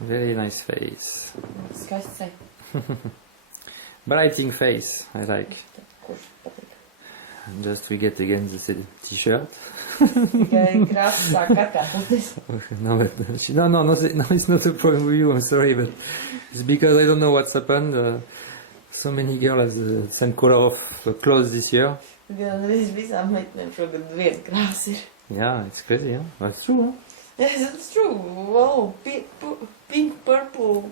Very nice face. Skaisti seja. Brighting face, I like. Kurš patīk? Just we get again the t-shirt. Tikai krāsas sāk atkārtoties. No, it's not a problem with you, I'm sorry, but it's because I don't know what's happened. So many girls have the same color of clothes this year. Gan arī visām meitenēm šogad viena krāsa ir. Yeah, it's crazy, huh? But it's true, huh? Yes, it's true. Wow, pink, purple.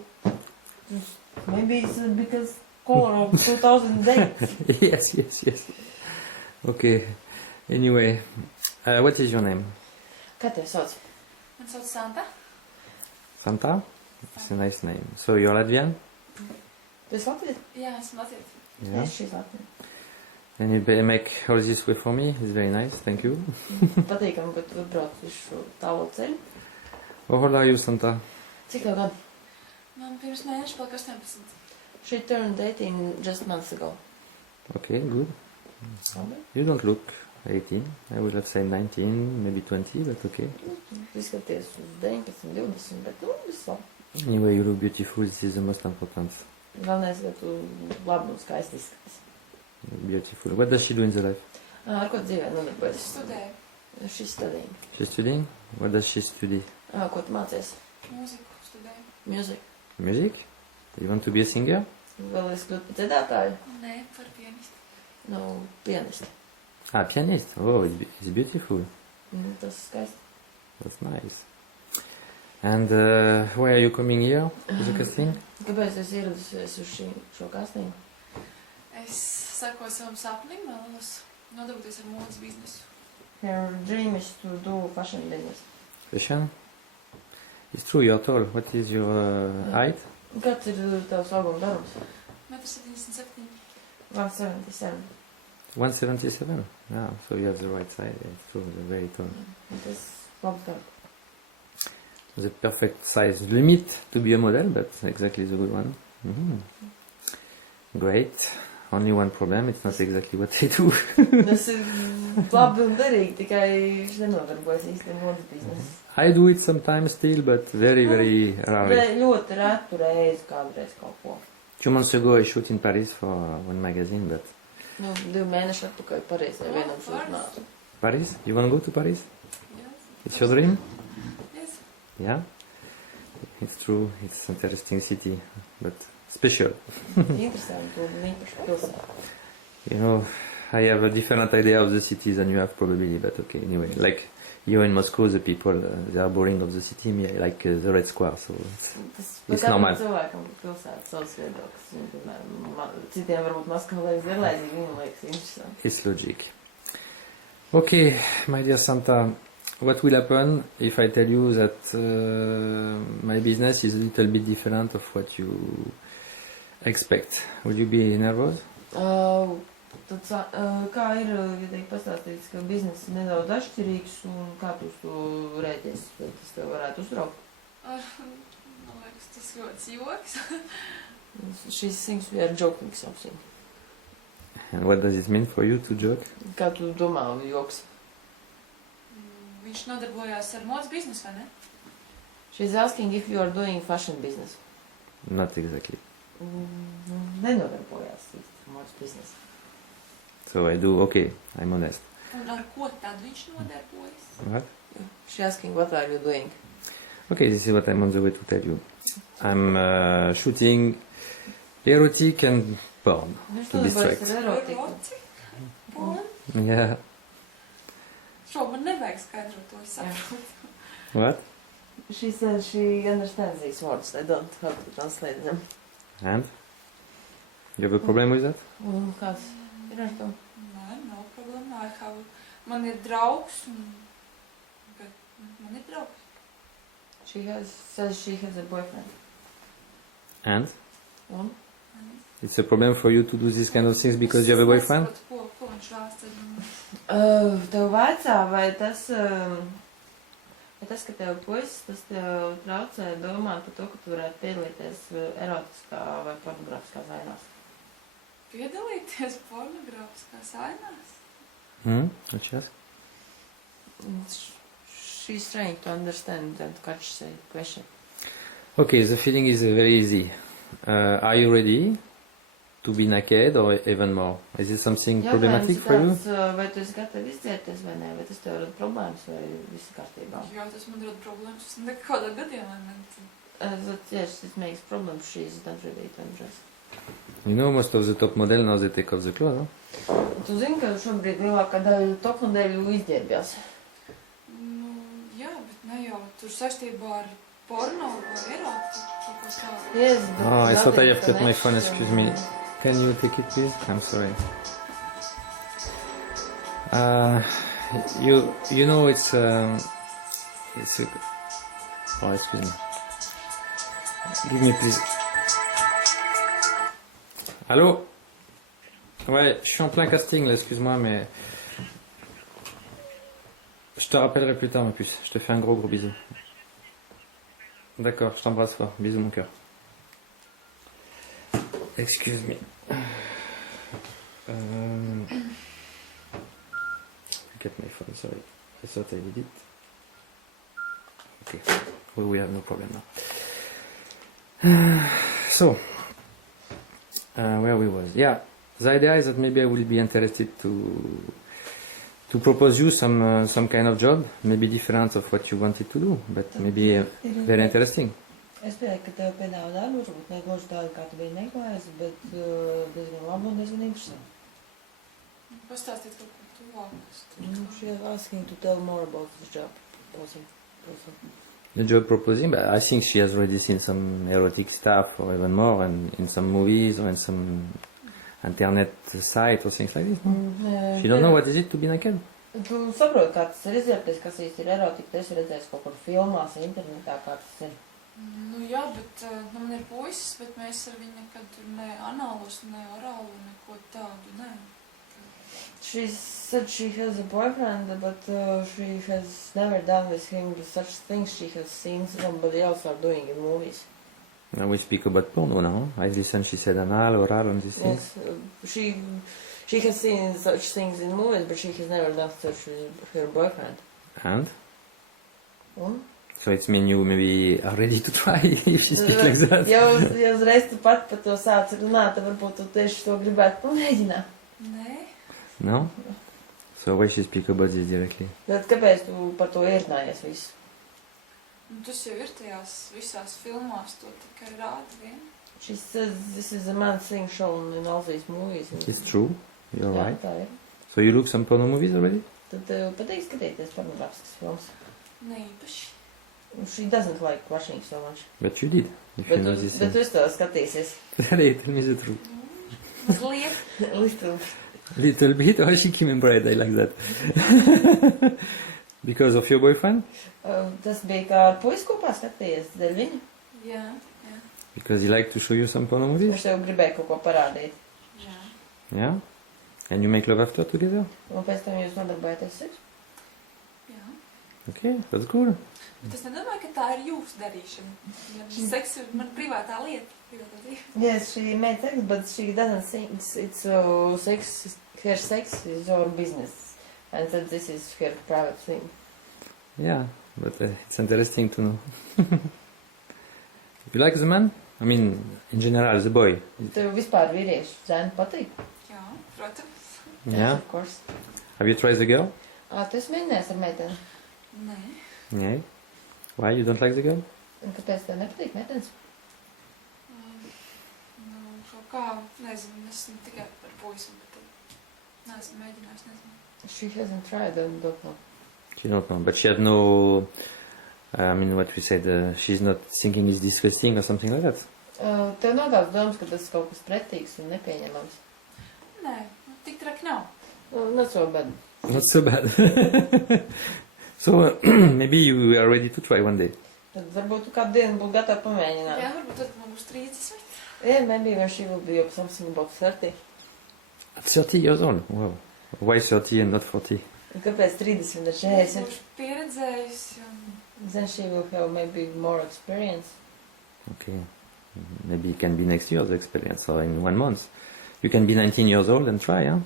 Maybe it's because color of 2008. Yes. Okay. Anyway, what is your name? Kā tev sauc? Man sauc Santa. Santa? It's a nice name. So you're Latvian? Tu esi Latvijas? Jā, esmu Latvijas. Yeah. Es šīs Latvijas. And you make all this way for me. It's very nice. Thank you. Patīkam, ka tu brauc uz šo tālo ceļu. How old are you, Santa? Cik tev gadu? Man pirms mēneša palika 18. She turned 18 just months ago. Okay, good. Labi. You don't look 18. I would have said 19, maybe 20, but okay. Izskaties uz 19, 20, bet viss labi. Anyway, you look beautiful. This is the most important. Galvenais, ka tu labi un skaisti izskaties. Beautiful. What does she do in the life? Ar ko dzīvē nodarbojas? Es studēju Šis studija. She's studying? What does she study? Ko tu mācies? mūziku, studēju. Music. Music? You want to be a singer? Vēl es kļūt par dziedātāju? Nē, par pianistu. Nu, pianisti. Ah, pianist. Oh, it's beautiful. Tas skaisti. That's nice. And why are you coming here to the casting? Kāpēc es ieradusies uz šo kastīnu? Es sakoju savam sapnim, vēlos nodarboties ar mūzikas biznesu. Her dream is to do fashion business. Fashion? It's true, you're tall. What is your height? Kāds ir tavs auguma darums? 1,77 m. 177. 177? Yeah, so you have the right side. It's true, you're very tall. Tas labs darbs. The perfect size limit to be a model, but exactly the good one. Great. Only one problem, it's not exactly what I do. Tas ir labi un derīgi, tikai viņš nenodarbojas īsti ar modes biznesu. I do it sometimes still, but very rarely. Ļoti retu reizi kādreiz kaut ko. 2 months ago I shoot in Paris for one magazine, but... 2 mēneši atpakaļ Parīzē vienam žurnālu. Paris? You want to go to Paris? Yes. It's your dream? Yes. Yeah? It's true, it's an interesting city, but special. Interesanti un īpaši pilsēta. You know, I have a different idea of the city than you have probably, but okay, anyway. Like, you in Moscow, the people, they are boring of the city, me, I like the Red Square, so it's normal. Cilvēkam pilsēta savs viedoklis. Citiem varbūt Maskava liekas garlaicīgi, viņam liekas interesanti. It's logic. Okay, my dear Santa, what will happen if I tell you that my business is a little bit different of what you expect? Will you be nervous? Tad, kā ir, ja tiek pastāstīts, ka bizness ir nedaudz atšķirīgs un kā tu uz to rēķies, vai tas tev varētu uztraukt? Man liekas, tas ļoti joks. She thinks we are joking something. And what does it mean for you to joke? Kā tu domā, joks? Viņš nodarbojās ar mūzikas biznesu, vai ne? She's asking if you are doing fashion business. Not exactly. Nenodarbojās īsti ar mūzikas biznesu. So I do, okay, I'm honest. Un ar ko tad viņš nodarbojas? What? She asking what are you doing? Okay, this is what I'm on the way to tell you. I'm shooting erotic and porn. To be strict. Eroti? Porn? Yeah. Šo man nevajag skaidrot, to es saprotu. What? She says she understands these words. I don't have to translate them. And? You have a problem with that? Kāds ir ar to? Nē, nav problēma. Man ir draugs, bet man ir draugs. She says she has a boyfriend. And? Un? It's a problem for you to do this kind of things because you have a boyfriend? Ko viņš vēlas tad? Tev vaicā, vai tas, ka tev puisis, tas tev traucē domāt par to, ka tu varētu piedalīties erotiskā vai pornogrāfiskās ainās? Piedalīties pornogrāfiskās ainās? What she asked? She's trying to understand and catch the question. Okay, the feeling is very easy. Are you ready to be naked or even more? Is it something problematic for you? Vai tu esi gatavs izdzērties vai nē, vai tas tev rada problēmas vai viss kārtībā? Jā, tas man rada problēmas. Es nekādā gadījumā nemanīju. Yes, it makes problems. She's not ready to undress. You know, most of the top models now they take off the clothes, no? Tu zini, ka šobrīd lielākā daļa top modeļu izģērbjās. Nu, jā, bet ne jau tur saistībā ar porno vai erotiku kaut ko tādu. Yes, Oh, I thought I have cut my connection. phone, excuse me. Can you take it, please? I'm sorry. You know, it's a... Oh, excuse me. Give me, please. Allô? Ouais, je suis en plein casting, là, excuse-moi, mais... Je te rappellerai plus tard, ma puce. Je te fais un gros bisou. D'accord, je t'embrasse fort. Bisous, mon cœur. Excuse me. Get my phone, sorry. I thought I did it. Okay, well, we have no problem now. Where we was? Yeah, the idea is that maybe I will be interested to propose you some kind of job, maybe different of what you wanted to do, but maybe very interesting. Es pieeju, ka tev piedāvā darbu, varbūt ne gluži tādu, kā tu biji meklējis, bet diezgan labu un diezgan interesantu. Pastāstīt kaut ko tuvāk. She is asking to tell more about this job. Also. The job proposing, but I think she has already seen some erotic stuff or even more, and in some movies or in some internet site or things like this. No? She don't know what is it to be naked. Tu saproti, kā tas ir izdzērties, kas īsti ir erotika, tu esi redzējis kaut kur filmās, internetā, kā tas ir. Nu jā, bet man ir puisis, bet mēs ar viņu nekad tur ne anālus, ne orālu, neko tādu, ne. She said she has a boyfriend, but she has never done with him such things. She has seen somebody else are doing in movies. Now we speak about porno now. I listened, she said anal, oral, and these things. Yes, she has seen such things in movies, but she has never done such with her boyfriend. And? Un? So it's mean you maybe are ready to try if she speaks like that. Jau uzreiz tu pat par to sāci runāt, tad varbūt tu tieši to gribētu pamēģināt. Nē. No? So why she speak about this directly? Bet kāpēc tu par to ierunājies visu? Nu, tas jau ir tajās visās filmās, to tikai rāda vien. She says this is a man thing shown in all these movies. It's true. You're Jā, right. tā ir. So you look some porno movies already? Tad tev patīk skatīties pornogrāfiskas filmas. Ne īpaši. She doesn't like watching so much. But you did. If you know this. Bet tu to skatīsies. Allez, tell me the truth. Mazliet. Little. Little bit, or she came in bread, I like that. Because of your boyfriend? Tas bija kā ar puisi kopā skatījies dēļ viņa. Jā, jā. Because he liked to show you some porno movies? Viņš tev gribēja kaut ko parādīt. Jā. Yeah? And you make love after together? Un pēc tam jūs nodarbojaties seksu. Jā. Okay, that's cool. Bet es nedomāju, ka tā ir jūsu darīšana. Ja seks ir man privātā lieta. Privātā dzīve. Yes, she made sex, but she doesn't think it's sex. Her sex is your business. And that this is her private thing. Yeah, but it's interesting to know. You like the man? I mean, in general, the boy. Tev vispār vīriešu zēni patīk? Jā, protams. Yeah? Of course. Have you tried the girl? Tu esi mēģinājis ar meiteni. Nē. Yeah. Why? You don't like the girl? Un kāpēc tev nepatīk meitenes? Nu, kaut kā, nezinu, es esmu tikai par puisi, bet neesmu mēģinājis, nezinu. She hasn't tried, I don't know. She don't know, but she had no... I mean, what we said, she's not thinking it's disgusting or something like that. Tev nav tāds domas, ka tas kaut kas pretīgs un nepieņemams. Nē, nu, tik traki nav. Not so bad. Not so bad. So, maybe you are ready to try one day. Tad varbūt tu kādu dienu būtu gatava pamēģināt. Jā, varbūt tad man būs 30. Yeah, maybe when she will be up something about 30. At 30 years old? Wow. Why 30 and not 40? Un kāpēc 30 un Es 40? būšu pieredzējusi un... Then she will have maybe more experience. Okay. Maybe it can be next year's experience or in 1 month. You can be 19 years old and try, huh?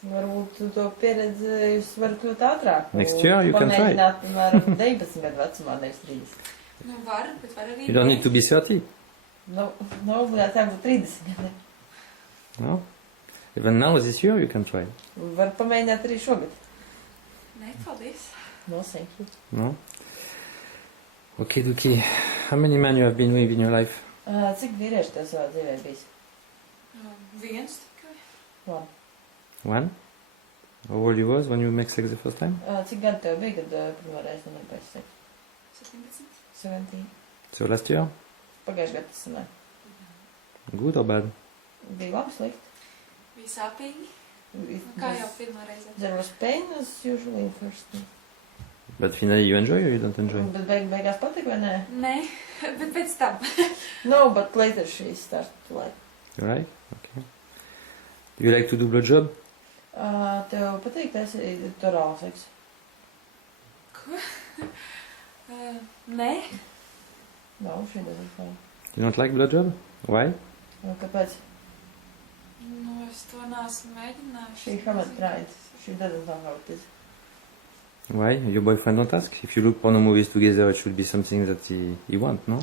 Varbūt tu to pieredzi, jūs varat kļūt ātrāk. Next year you can try. Pamēģināt, piemēram, 19 gadu vecumā, nevis 30. Nu, var, bet var arī You don't need to be 30. No, obligāti jābūt 30 gadiem. No? Even now, this year, you can try. Var pamēģināt arī šogad. Nē, paldies. No, thank you. No? Okay, Duki. How many men you have been with in your life? Cik vīrieši tev savā dzīvē bijis? Viens tikai. Labi. One? How old you was when you make sex the first time? Cik gadu tev bija, kad pirmoreiz nonāpēc sex? 17. 17. So last year? Pagājuši gadu tas sanāk. Good or bad? Bija labi slikti. Bija sāpīgi. Kā jau pirmā reize. There was pain as usually in first time. But finally you enjoy or you don't enjoy? Bet beigās patika vai nē? Nē, bet pēc tam. No, but later she started to like. You right? Okay. Do you like to do blowjob? Tev patīk taisīt orālu seksu? Ko? Nē. No, she doesn't find. You don't like blowjob? Why? Kāpēc? Nu, es to neesmu mēģinājusi. She haven't tried. She doesn't know how it is. Why? Your boyfriend don't ask? If you look porno movies together, it should be something that he want, no?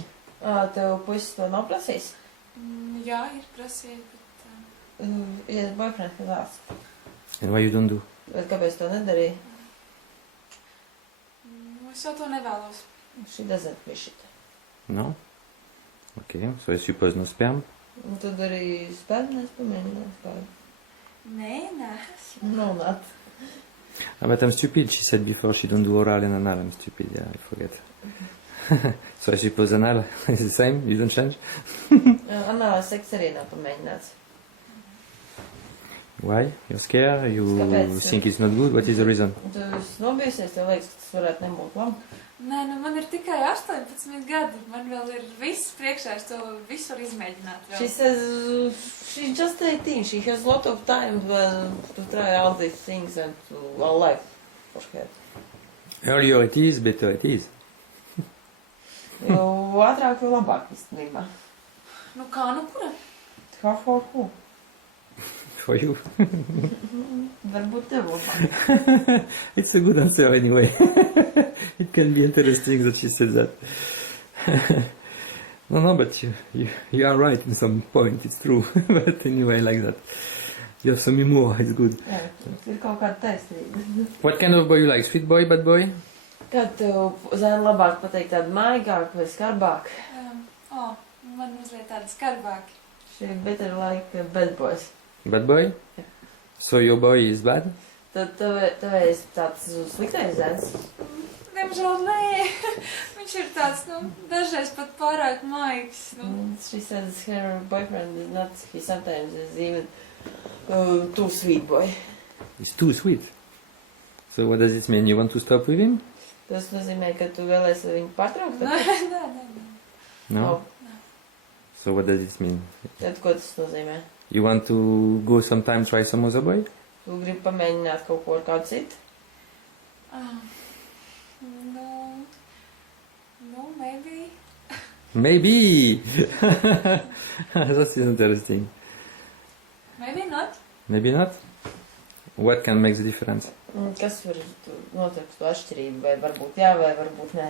Tev puisis to nav prasījis? Jā, ir prasījis, bet... Yes, boyfriend has asked. And why you don't do? Bet kāpēc to nedarīja? Nu, es jau to nevēlos. She doesn't wish it. No? Okay, so I suppose no sperm? Un tad arī spērnēs pamēģināt kādu. Nē, nē. No, not. But I'm stupid. She said before she don't do oral and anal. I'm stupid. Yeah, I forget. So I suppose anal is the same. You don't change. Anālais seks arī nav pamēģināts. Why? You're scared? You Kāpēc? think it's not good? What is the reason? Tu esi nobijusies, tev liekas, ka tas varētu nebūt labi. Nē, nu man ir tikai 18 gadi. Man vēl ir viss priekšā, es to visu varu izmēģināt vēl. She says she's just 18. She has a lot of time to try all these things and to all life for her. Earlier it is, better it is. Jo ātrāk, jo labāk īstenībā. Nu kā, nu kura? How for who? For you. Varbūt tev labāk. It's a good answer anyway. It can be interesting that she said that. No, but you are right in some point. It's true. But anyway, like that. You have some humor. It's good. Jā, ir kaut kāda taisnība. What kind of boy you like? Sweet boy, bad boy? Kad tev zēna labāk pateikt tādu maigāku vai skarbāku? Man mazliet tādi skarbāki. She better like bad boys. Bad boy? Yeah. So your boy is bad? Tad tev esi tāds sliktais zēns. Diemžēl nē. Viņš ir tāds, nu, dažreiz pat pārāk maigs. Nu. She says her boyfriend is not, he sometimes is even too sweet boy. He's too sweet. So what does it mean? You want to stop with him? Tas nozīmē, ka tu vēlēsi viņu pārtraukt? Nē. No? Oh. So what does it mean? Tad ko tas nozīmē? You want to go sometime try some other boy? Tu gribi pamēģināt kaut ko ar kādu citu? No, maybe. Maybe! That's interesting. Maybe not. Maybe not? What can make the difference? Kas var noteikt to atšķirību? Vai varbūt jā, vai varbūt nē?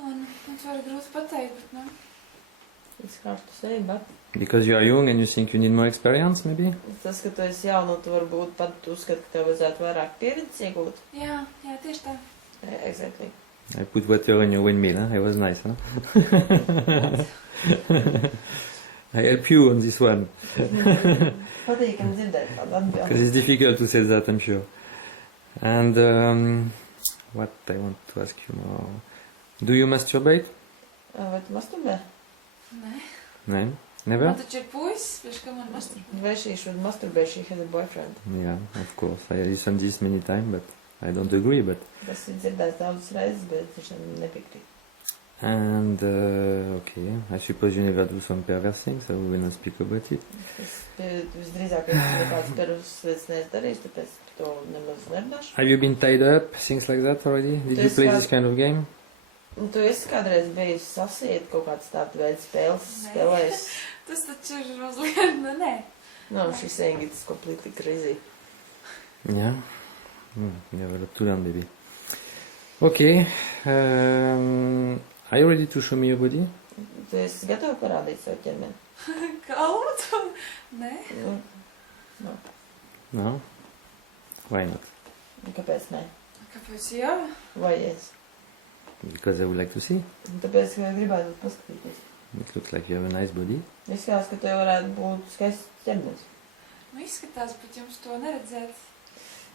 Tas var grūti pateikt, bet, nu. It's hard to say, but... Because you are young and you think you need more experience, maybe? Tas, ka tu esi jauna, tu varbūt pat uzskati, ka tev vajadzētu vairāk pieredzes iegūt. Jā, tieši tā. Yeah, exactly. I put water in your windmill, huh? It was nice, huh? I help you on this one. Patīkam dzirdēt tādu atbildi. Because it's difficult to say that, I'm sure. And what I want to ask you more. Do you masturbate? Vai tu masturbē? Nē. No? Never? Man taču ir puisis, viņš kā man masturbē. Vai she should masturbate? She has a boyfriend. Yeah, of course. I listened this many times, but I don't agree, but... Tas ir dzirdēts daudzas reizes, bet viņš nepiekrīt. And, okay, I suppose you never do some perverse things, so we will not speak about it. Es visdrīzāk esmu nekāds pervers lietas neesmu darījis, tāpēc par to nemaz nerunāšu. Have you been tied up, things like that already? Did you play this kind of game? Un tu esi kādreiz bijis sasiet kaut kāds tādu veidu spēles, spēlējis? Tas taču ir mazliet, nē. No, she's saying it's completely crazy. Yeah? You have a lot to learn, baby. Okay. Are you ready to show me your body? Tu esi gatava parādīt savu ķermeni? Kā lūdzu? Nē. Nu, No? Why not? kāpēc nē? Kāpēc jā? Vai es? Because I would like to see. Tāpēc, ka gribētu paskatīties. It looks like you have a nice body. Izskatās, ka tev varētu būt skaists ķermenis. Nu, izskatās, bet jums to neredzēt.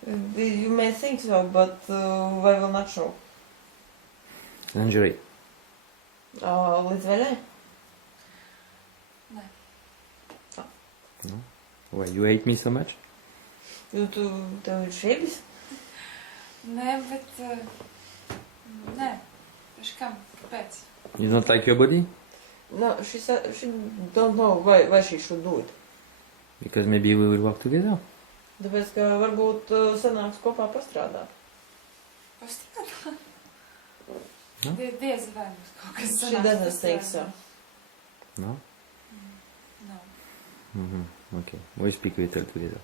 You may think so, but I will not show. Lingerie. Līdz vēlē? Nē. No? Why, you hate me so much? Tev ir šības? Nē, bet... Nē. Taču kam? Kāpēc? You don't like your body? No, she don't know why she should do it. Because maybe we will work together. Tāpēc, ka varbūt sanāks kopā pastrādāt. Pastrādā? Nu? Diez vai mums kaut kas She sanāks doesn't think so. pastrādāt. No? Nav. Mm-hmm. Okay. We speak little together.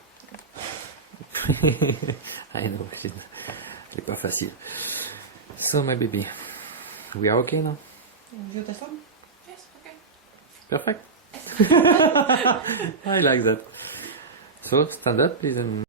I know, c'est pas facile. So, my baby, we are okay now? Jūties labi? Yes, okay. Perfect. I like that. So, stand up, please. And